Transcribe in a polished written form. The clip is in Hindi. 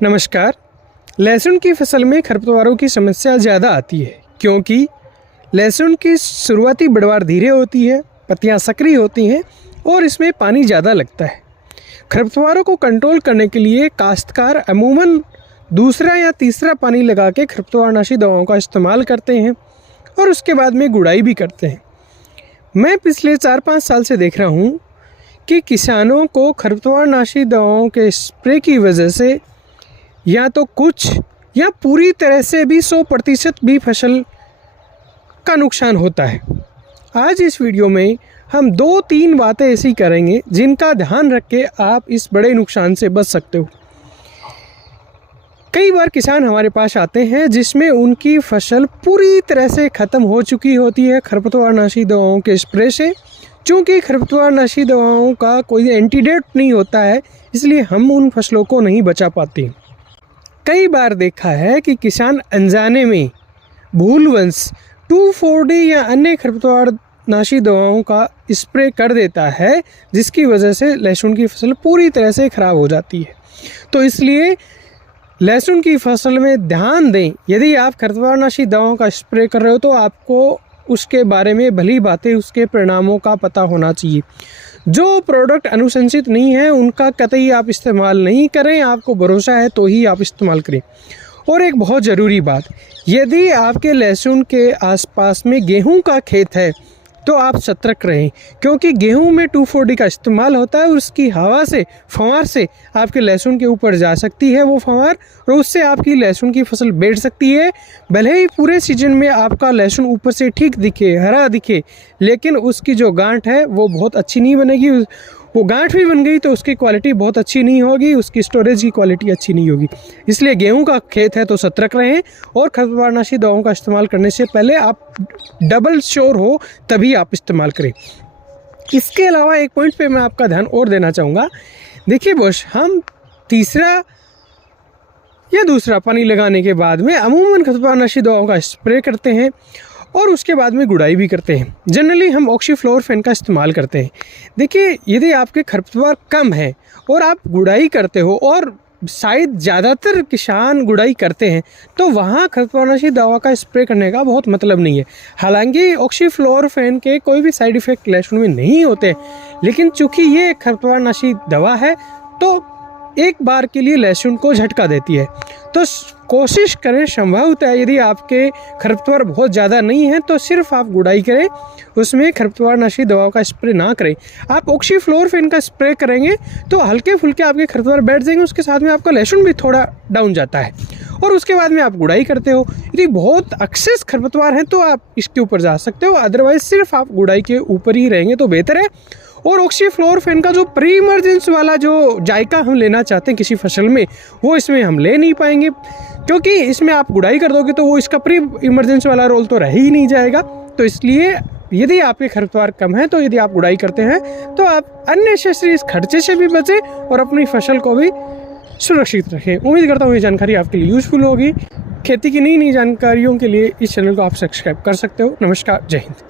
नमस्कार। लहसुन की फसल में खरपतवारों की समस्या ज़्यादा आती है क्योंकि लहसुन की शुरुआती बढ़वार धीरे होती है, पत्तियां सक्रिय होती हैं और इसमें पानी ज़्यादा लगता है। खरपतवारों को कंट्रोल करने के लिए काश्तकार अमूमन दूसरा या तीसरा पानी लगा के खरपतवारनाशी दवाओं का इस्तेमाल करते हैं और उसके बाद में गुड़ाई भी करते हैं। मैं पिछले 4-5 साल से देख रहा हूँ कि किसानों को खरपतवारनाशी दवाओं के स्प्रे की वजह से या तो कुछ या पूरी तरह से भी 100% भी फसल का नुकसान होता है। आज इस वीडियो में हम 2-3 बातें ऐसी करेंगे जिनका ध्यान रख के आप इस बड़े नुकसान से बच सकते हो। कई बार किसान हमारे पास आते हैं जिसमें उनकी फसल पूरी तरह से ख़त्म हो चुकी होती है खरपतवारनाशी दवाओं के स्प्रे से। चूँकि खरपतवारनाशी दवाओं का कोई एंटीडोट नहीं होता है, इसलिए हम उन फसलों को नहीं बचा पाते। कई बार देखा है कि किसान अनजाने में भूलवश 2,4-D या अन्य खरपतवारनाशी दवाओं का स्प्रे कर देता है, जिसकी वजह से लहसुन की फसल पूरी तरह से ख़राब हो जाती है। तो इसलिए लहसुन की फसल में ध्यान दें। यदि आप खरपतवारनाशी दवाओं का स्प्रे कर रहे हो तो आपको उसके बारे में भली बातें उसके परिणामों का पता होना चाहिए। जो प्रोडक्ट अनुशंसित नहीं है उनका कतई आप इस्तेमाल नहीं करें। आपको भरोसा है तो ही आप इस्तेमाल करें। और एक बहुत ज़रूरी बात, यदि आपके लहसुन के आसपास में गेहूं का खेत है तो आप सतर्क रहें, क्योंकि गेहूं में 2,4-D का इस्तेमाल होता है और उसकी हवा से फंवार से आपके लहसुन के ऊपर जा सकती है वो फंवार, और उससे आपकी लहसुन की फसल बैठ सकती है। भले ही पूरे सीजन में आपका लहसुन ऊपर से ठीक दिखे, हरा दिखे, लेकिन उसकी जो गांठ है वो बहुत अच्छी नहीं बनेगी। वो गांठ भी बन गई तो उसकी क्वालिटी बहुत अच्छी नहीं होगी, उसकी स्टोरेज की क्वालिटी अच्छी नहीं होगी। इसलिए गेहूं का खेत है तो सतर्क रहें और खरपतवारनाशी दवाओं का इस्तेमाल करने से पहले आप डबल श्योर हो तभी आप इस्तेमाल करें। इसके अलावा एक पॉइंट पे मैं आपका ध्यान और देना चाहूँगा। देखिए बॉस, हम तीसरा या दूसरा पानी लगाने के बाद में अमूमन खरपतवारनाशी दवाओं का स्प्रे करते हैं और उसके बाद में गुड़ाई भी करते हैं। जनरली हम ऑक्सीफ्लोरोफेन का इस्तेमाल करते हैं। देखिए, यदि आपके खरपतवार कम है और आप गुड़ाई करते हो, और शायद ज़्यादातर किसान गुड़ाई करते हैं, तो वहाँ खरपतवारनाशी दवा का स्प्रे करने का बहुत मतलब नहीं है। हालांकि ऑक्सीफ्लोरोफेन के कोई भी साइड इफ़ेक्ट लहसुन में नहीं होते, लेकिन चूँकि ये खरपतवारनाशी दवा है तो एक बार के लिए लहसुन को झटका देती है। तो कोशिश करें, संभवतः यदि आपके खरपतवार बहुत ज़्यादा नहीं है तो सिर्फ आप गुड़ाई करें, उसमें खरपतवारनाशी दवाओं का स्प्रे ना करें। आप ऑक्सीफ्लोरोफेन का स्प्रे करेंगे तो हल्के फुल्के आपके खरपतवार बैठ जाएंगे, उसके साथ में आपका लहसुन भी थोड़ा डाउन जाता है, और उसके बाद में आप गुड़ाई करते हो। यदि बहुत एक्सेस खरपतवार हैं तो आप इसके ऊपर जा सकते हो, अदरवाइज सिर्फ आप गुड़ाई के ऊपर ही रहेंगे तो बेहतर है। और ऑक्सीफ्लोरोफेन का जो प्री इमरजेंस वाला जो जायका हम लेना चाहते हैं किसी फसल में, वो इसमें हम ले नहीं पाएंगे, क्योंकि इसमें आप गुड़ाई कर दोगे तो वो इसका प्री इमरजेंस वाला रोल तो रह ही नहीं जाएगा। तो इसलिए यदि आपके खरपतवार कम है तो यदि आप गुड़ाई करते हैं तो आप अननेसेसरी इस खर्चे से भी बचें और अपनी फसल को भी सुरक्षित रखें। उम्मीद करता हूँ ये जानकारी आपके लिए यूज़फुल होगी। खेती की नई जानकारियों के लिए इस चैनल को आप सब्सक्राइब कर सकते हो। नमस्कार, जय हिंद।